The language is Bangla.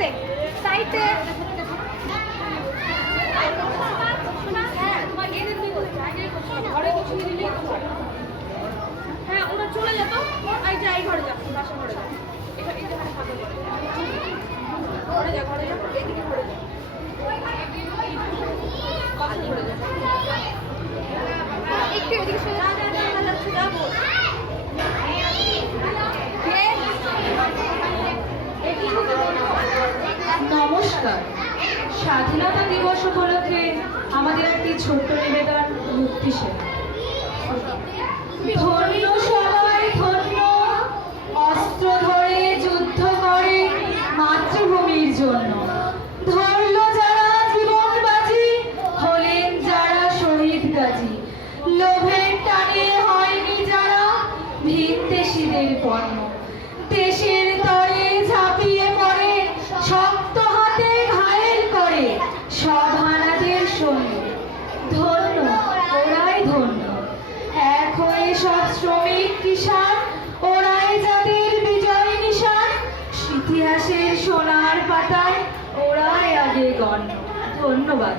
দে সাইডে হ্যাঁ ওরা চলে যেত এই যাই ঘরে যা বাসা ঘরে যা ঘরে যা এদিকে ঘরে যা একটু এদিকে সরে যাচ্ছে যাবো নমস্কার। স্বাধীনতা দিবস উপলক্ষে আমাদের একটি ছোট্ট নিবেদন মুক্তি সেবা। ধন্য সবাই ধন্য, অস্ত্র ধরে যুদ্ধ করে মাতৃভূমির জন্য। ধরল যারা জীবন বাজি, হলেন যারা শহীদ গাজী। লোভের টানে হয়নি যারা ভিনদেশীদের পণ্য। দেশের তরে ঝাঁপিয়ে পড়ে, শক্ত হাতে ঘায়েল করে সব হানাদের সৈন্য। ধন্য ওরাই ধন্য, এক হয়ে সব শ্রমিক কিষাণ, ওরাই যাদের বিজয় নিশান। ইতিহাসের সোনার পাতায় ওরাই আগে গণ্য। ধন্যবাদ।